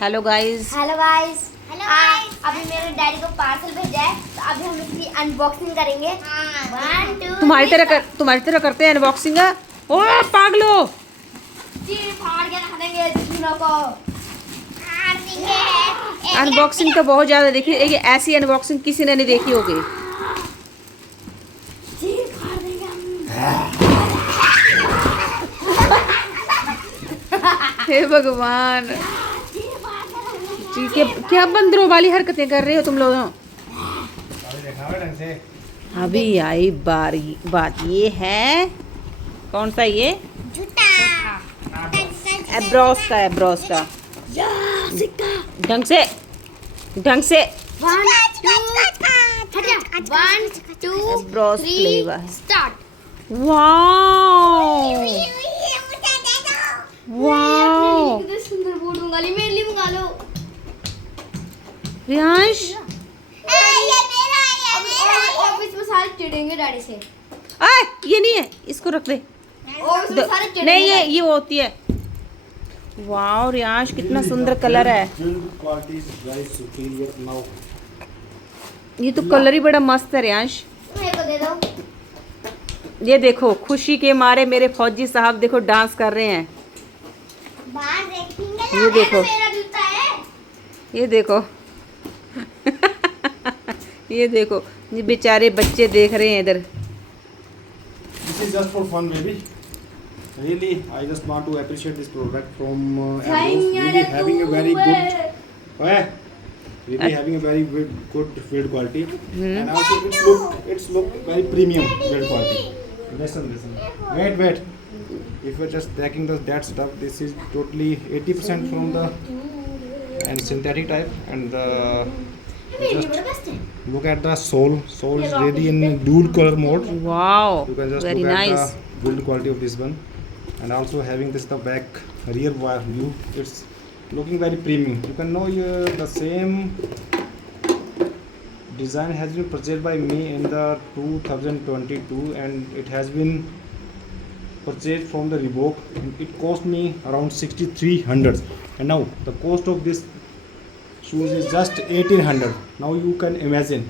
Hello guys. Hello guys. अभी मेरे daddy को पार्सल भेजा है तो अभी हम इसकी अनबॉक्सिंग करेंगे। 1 2 तुम्हारी तरह करते हैं अनबॉक्सिंग। ओ पागलो, चीर फाड़ के रख देंगे तीनों को। अनबॉक्सिंग तो बहुत ज्यादा देखी, ये ऐसी अनबॉक्सिंग किसी ने नहीं देखी होगी। चीर फाड़ देंगे हम। हे भगवान, क्या बंदरों वाली हरकतें कर रहे हो तुम लोग। अभी आई बारी बात, ये है कौन सा, ये एब्रोस का ढंग से 1 2 एब्रोस 3 फ्लेवर। स्टार्ट। वाओ वाओ, कितने सुंदर बोर्ड मंगा ली, मेरे लिए मंगा लो। रियांश, ऑफिस में सारे चिढ़ेंगे डैडी से। आए ये नहीं है, इसको रख दे। ऑफिस में सारे चिढ़ेंगे। नहीं ये वो होती है। वाओ रियांश, कितना सुंदर कलर है। ये तो कलर ही बड़ा मस्त है रियांश। मेरे को दे दो। ये देखो, खुशी के मारे मेरे फौजी साहब देखो डांस कर रहे हैं। बाहर देखेंगे। ये देखो, मेरा जूता है। ये देखो ये देखो, ये बेचारे बच्चे देख रहे हैं इधर। This is just for fun, baby. Really, I just want to appreciate this product from Abros. Really having a very good, really having a very good build quality, and also it's look very premium build quality. Listen. Wait. If you're just taking that stuff, this is totally 80% from the and synthetic type, and just look at the sole. Sole is really in dual color mode. Wow You can just very look at nice. the build quality of this one, and also having this the back rear view. It's looking very premium. You can know the same design has been purchased by me in the 2022, and it has been purchased from the Reebok. It cost me around 6,300, and now the cost of this shoes is just 1,800. Now you can imagine.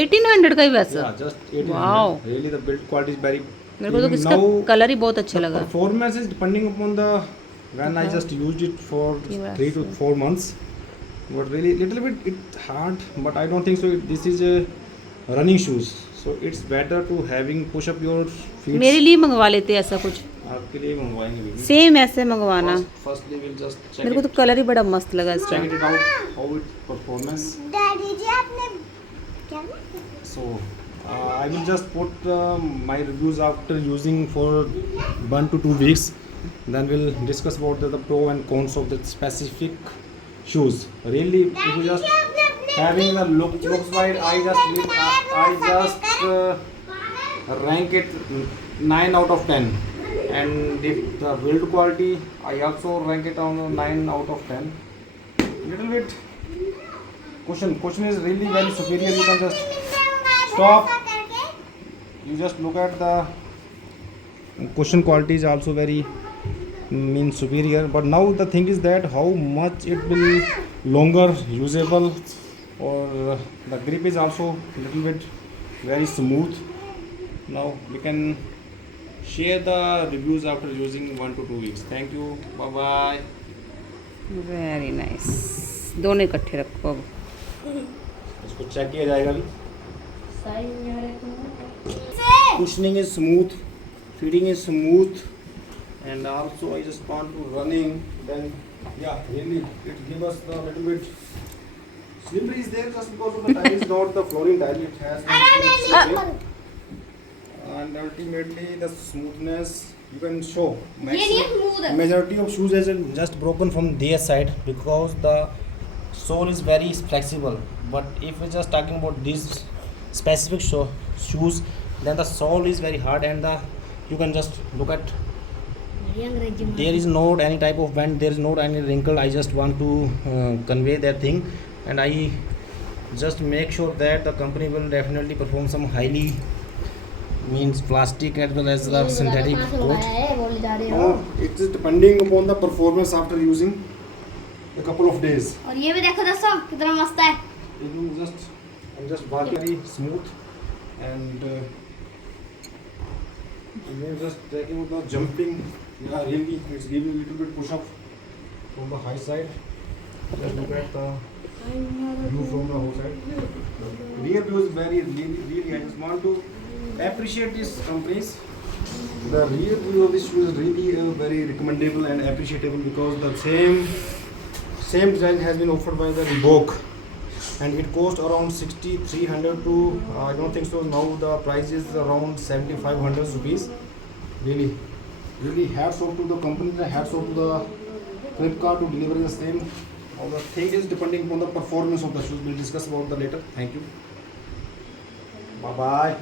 1800 का ही वैसा। Yeah, just 1,800. Wow. Really, the build quality is very. मेरे को तो इसका Now, colour ही बहुत अच्छा the लगा। performance is depending upon the when I just used it for Yes. 3 to 4 months. But really, little bit it hard. But I don't think so. This is a running shoes, so it's better to having push up your feet. मेरे लिए मंगवा लेते ऐसा कुछ, आपके लिए मंगवाएंगे baby. Same ऐसे मंगवाना। Firstly, we'll just check मेरे को it. तो कलर ही बड़ा मस्त लगा इसका। Check it out how it performance. Daddy ji आपने क्या? So I will just put my reviews after using for 1 to 2 weeks. Then we'll discuss about the pro and cons of the specific shoes. Really, if you just having the looks wise, I just rank it 9 out of 10. And if the build quality, I also rank it on 9 out of 10. Little bit cushion is really very superior. You can just stop. You just look at the cushion quality is also very superior. But now the thing is that how much it will longer usable, or the grip is also little bit very smooth. Now we can share the reviews after using 1 to 2 weeks. Thank you. Bye bye. Very nice. दोनों इकट्ठे रखो अब। इसको check किया जाएगा अभी। Cushioning is smooth, feeding is smooth, and also I just want to running. Then yeah, really it gives us the little bit slippery is there just because of the tile is not the flooring tile. It has slip. And ultimately the smoothness you can show. ये नहीं smooth है। Majority of shoes is just broken from their side because the sole is very flexible. But if we're just talking about these specific shoes, then the sole is very hard, and you can just look at there is no any type of bend, there is no any wrinkle. I just want to convey that thing, and I just make sure that the company will definitely perform some highly means plastic as well as the synthetic coat. It is depending upon the performance after using. a couple of days. और ये भी देखो दोस्तों कितना मस्त है। I'm just walking very smooth and I'm just taking the jumping. Yeah, really, it's giving a little bit push up from the high side. Just look at the view from the whole side. The rear view is really. I just want to appreciate these companies. The rear view of this shoe is really very recommendable and appreciable because the same design has been offered by the Reebok, and it cost around 6,300 to I don't think so. Now the price is around 7,500 rupees. Really hats off to the company. Hats off to the Flipkart to deliver the same. All the thing is depending on the performance of the shoes. We'll discuss about that later. Thank you. Bye bye.